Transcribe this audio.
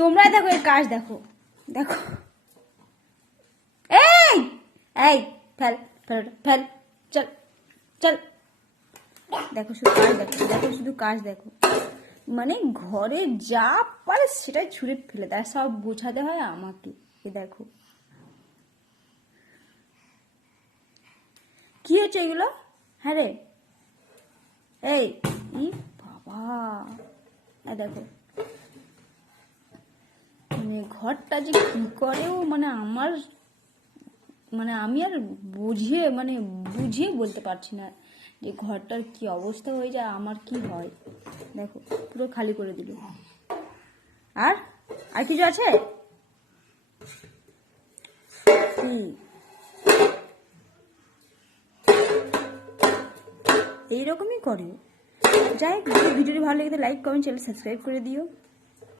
তোমরাই দেখো এর কাজ, দেখো দেখো। এই এই ফেল ফেল ফেল, চল চল। দেখো শুধু কাজ দেখো, দেখো শুধু কাজ দেখো। মানে ঘরে যা পারে সেটাই ছুঁড়ে ফেলে দেয়, সব বোঝাতে হয় আমাকে। এ দেখো কি হচ্ছে এগুলো। হ্যাঁ রে, এই ই বাবা, দেখো মানে ঘরটা যে কি করেও, মানে আমার, মানে আমি আর বুঝিয়ে বলতে পারছি না যে ঘরটার কি অবস্থা হয়ে যায়, আমার কি হয়। দেখো পুরো খালি করে দিল। আর আর কিছু আছে কি? এইরকমই করে। যাই হোক, ভিডিওটি ভালো লেগে লাইক কমেন্ট চ্যানেল সাবস্ক্রাইব করে দিও।